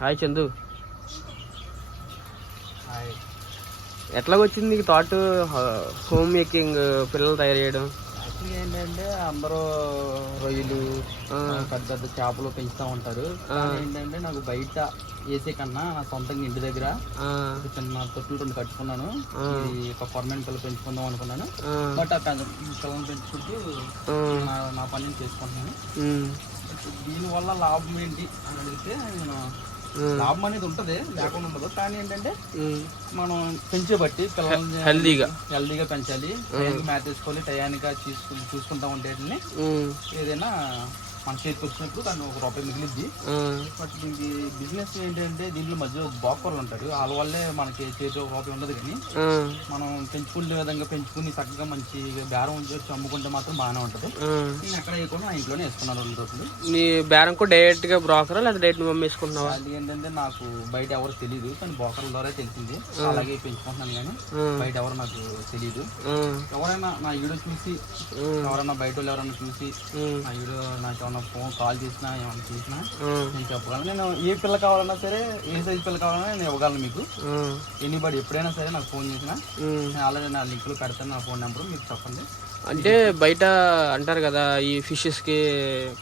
Hi Chandu. ఎట్లా వచ్చింది నీకు థాట్ హోమ్ మేకింగ్ పిల్లలు తయారు చేయడం? యాక్చువల్గా ఏంటంటే అందరూ రొయ్యలు. పెద్ద పెద్ద చేపలు పెంచుతూ ఉంటారు. ఏంటంటే నాకు బయట వేసే కన్నా నా సొంతంగా ఇంటి దగ్గర చిన్న తొట్టులు రెండు కట్టుకున్నాను. ఒక పర్మనెంట్ పిల్లలు పెంచుకుందాం అనుకున్నాను. బట్ ఆ పెద్ద పిల్లల్ని పెంచుకుంటూ నా పని నేను చేసుకుంటున్నాను. దీనివల్ల లాభం ఏంటి అని అడిగితే నేను లాభం అనేది ఉంటుంది లేకుండా ఉండదు. కానీ ఏంటంటే మనం పెంచే బట్టి పిల్లల్ని హెల్దీగా. హెల్దీగా పెంచాలి. టైంకి మ్యాథ్ వేసుకోవాలి టయానికి చూసుకు చూసుకుంటా ఉమ్, ఏదైనా మన చేతికి వచ్చినప్పుడు దాన్ని ఒక రూపాయి మిగిలిద్ది. బట్ దీనికి బిజినెస్ ఏంటంటే దీంట్లో మధ్య బాకర్లు ఉంటారు వాళ్ళ వల్లే మనకి చేతి ఒక రూపాయి ఉండదు కానీ మనం పెంచుకునే విధంగా పెంచుకుని చక్కగా మంచి బేరం ఉంచి వచ్చి అమ్ముకుంటే మాత్రం బాగానే ఉంటుంది. నేను ఎక్కడ వేయకుండా నా ఇంట్లోనే వేసుకున్నాను రెండు రోజులు నీ బేరంకు డైరెక్ట్గా బ్రోకరా? లేదా డైరెక్ట్ నువ్వు అమ్మేసుకుంటున్నావా? అది ఏంటంటే నాకు బయట ఎవరు తెలియదు కానీ బోకర్ల ద్వారా తెలిసింది. అలాగే పెంచుకుంటున్నాను కానీ బయట ఎవరు నాకు తెలియదు ఎవరైనా నా వీడియో చూసి ఎవరైనా బయట వాళ్ళు ఎవరైనా చూసి నా వీడియో నాకు ఏమైనా ఫోన్ కాల్ చేసినా ఏమైనా చూసినా నేను చెప్పగలను. నేను ఏ పిల్ల కావాలన్నా సరే ఏ సైజ్ పిల్ల కావాలన్నా నేను ఇవ్వగలను మీకు. ఎనీబడి ఎప్పుడైనా సరే నాకు ఫోన్ చేసినా. నేను అలాగే నా లింకులు పెడతాను నా ఫోన్ నెంబర్ మీకు చెప్పండి. అంటే బయట అంటారు కదా ఈ ఫిషెస్కి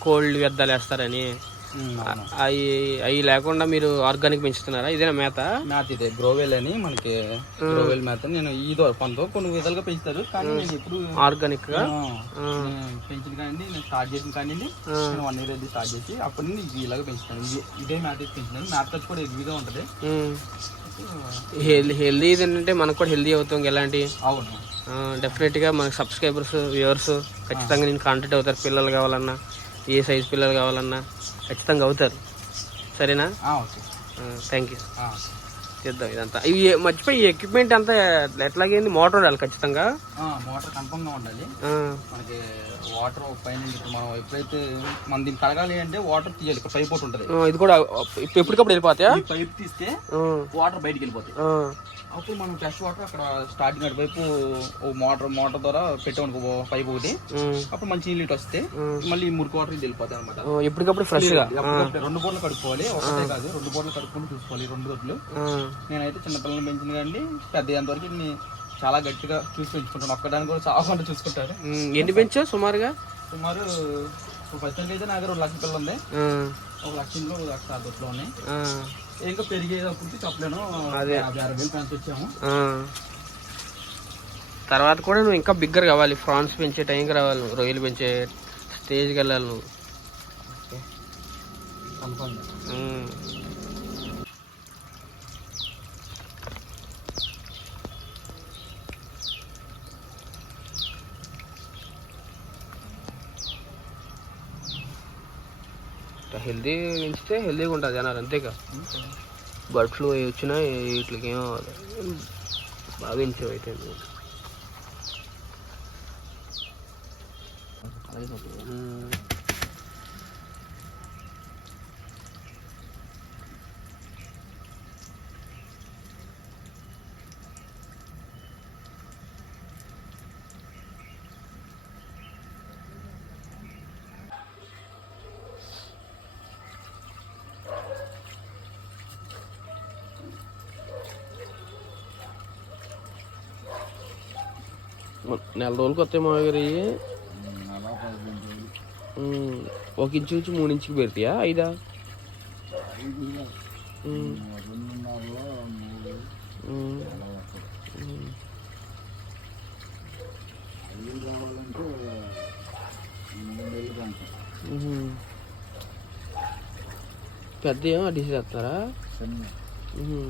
కోల్డ్ వ్యర్థాలు వేస్తారని. అవి అవి లేకుండా మీరు ఆర్గానిక్ పెంచుతున్నారా? ఇదేనా మేత? మ్యాథ్ ఇదే గ్రోవెల్ అని మనకి గ్రోవెల్ మ్యాథ్ నేను దూర పంతో కొన్ని విధాలుగా పెంచుతారు కానీ నేను ఎప్పుడు ఆర్గానిక్గా పెంచిన కానీ నేను స్టార్ట్ చేసిన కానీ నేను వన్ ఇయర్ అయితే స్టార్ట్ చేసి అప్పటి ఇది ఇలాగ పెంచుతాను ఇది ఇదే అయితే పెంచుతాను ఖర్చు కూడా ఎక్కువగా ఉంటుంది. హెల్దీ హెల్దీ ఏంటంటే మనకు కూడా హెల్దీ అవుతాం ఎలాంటి? అవును. డెఫినెట్గా మనకు సబ్స్క్రైబర్స్ వ్యూవర్స్ ఖచ్చితంగా నేను కాంటాక్ట్ అవుతారు. పిల్లలు కావాలన్నా ఏ సైజ్ పిల్లలు కావాలన్నా. ఖచ్చితంగా అవుతారు. సరేనా? ఓకే. Thank you. చేద్దాం ఇదంతా. ఇవి మర్చిపోయి ఈ ఎక్విప్మెంట్ అంతా ఎట్లాగైంది? మోటార్ ఉండాలి ఖచ్చితంగా. మోటార్ కన్ఫర్మ్గా ఉండాలి. మనకి వాటర్ పైన మనం ఎప్పుడైతే మనం దీన్ని కడగాలి అంటే వాటర్ తీయాలి. పైప్ ఒకటి ఉంటుంది. ఇది కూడా ఎప్పటికప్పుడు వెళ్ళిపోతాయా? పైప్ తీస్తే వాటర్ బయటికి వెళ్ళిపోతాయి. అప్పుడు మనం ఫ్రెష్ వాటర్ అక్కడ స్టార్టింగ్ అటు వైపు ఓ మోటార్ మోటార్ ద్వారా పెట్టామనుకో పైప్ ఒకటి. అప్పుడు మంచి నీళ్ళు వస్తే. మళ్ళీ మురికి వాటర్ వెళ్ళిపోతాయి అనమాట ఎప్పటికప్పుడు ఫ్రెష్గా? రెండు పూటలు కడుక్కోవాలి. ఒకటే కాదు రెండు పూటలు కడుక్కొని చూసుకోవాలి రెండు ఆ, నేనైతే చిన్నపిల్లల్ని పెంచింది కానీ పెద్ద అంతవరకు చాలా గట్టిగా చూసి పెంచుకుంటాను. ఒక్కదాన్ని కూడా చాలా చూసుకుంటారు. ఎన్ని పెంచావు సుమారుగా? సుమారు ఫస్ట్ అయితే నా దగ్గర రెండు లక్షల పిల్లలు ఉంది ఒక లక్ష ఇంట్లో ఒక లక్ష అదొట్లో ఉన్నాయి. ఇంకా పెరిగేటప్పుడు చెప్పలేను. అదే. అరవై వేలు. తర్వాత కూడా నువ్వు ఇంకా బిగ్గర్ కావాలి ఫ్రాన్స్ పెంచే టైంకి రావాలి నువ్వు. రొయ్యలు పెంచే స్టేజ్కి వెళ్ళాలి నువ్వు. హెల్దీ పెంచితే హెల్దీగా ఉంటుంది జనాలు అంతేగా బర్డ్ ఫ్లూ వచ్చినా వీటికి ఏమో బాగా పెంచేవి అయితే నువ్వు. నెల రోజులకి వస్తాయి మా దగ్గర ఇవి. ఉమ్. ఒక ఇంచు నుంచి మూడు ఇంచుకి పెడతాయా ఐదా ఉమ్. ఉమ్. ఉమ్. ఉమ్. పెద్ద ఏమో డిసి చేస్తారా ఉమ్.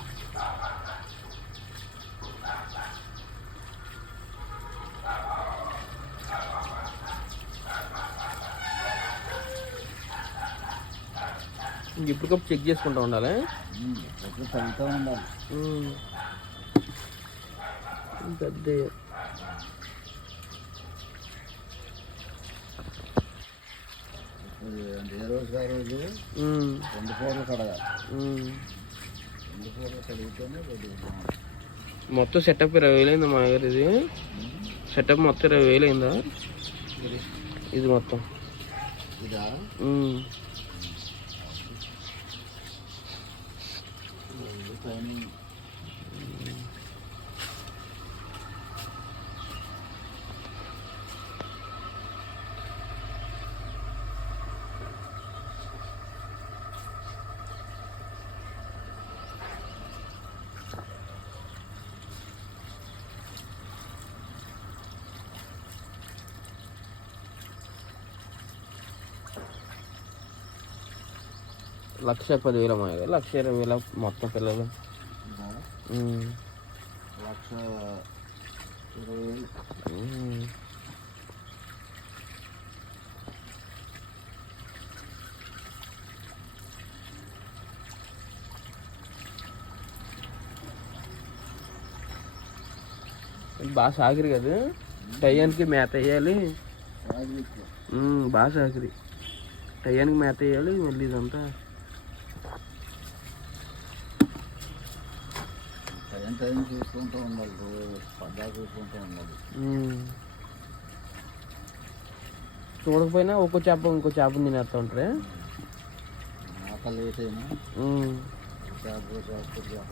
ఇప్పటికప్పుడు చెక్ చేసుకుంటా ఉండాలి. పెద్ద ఏ. రోజు ఆ రోజు? ఉమ్, రెండు పూటలు కడగాలి. ఉమ్. రెండు పూటలు కడిగితేనే కొద్దిగా బాగుంటుంది. మొత్తం సెటప్ ఇరవై వేలు అయిందా మా దగ్గర ఇది. సెటప్ మొత్తం ఇరవై వేలు అయిందా? ఇది మొత్తం. ఇదా? 等。లక్ష పదివేల మా లక్ష ఇరవై వేల మొత్తం పిల్లలు. లక్ష ఇరవై వేలు. బాగా సాగిరి కదా. టయానికి మేత వేయాలి. బాగా సాగిరి. టయానికి మేత వేయాలి మళ్ళీ ఇదంతా టైం చూసుకుంటూ ఉండాలి రోజు పడ్డా చూసుకుంటూ ఉండాలి. చూడకపోయినా ఒక్కో చేప ఇంకో చేప తినేస్తూ ఉంటారే? ఆకలి ఉమ్, చేప చేప చేప.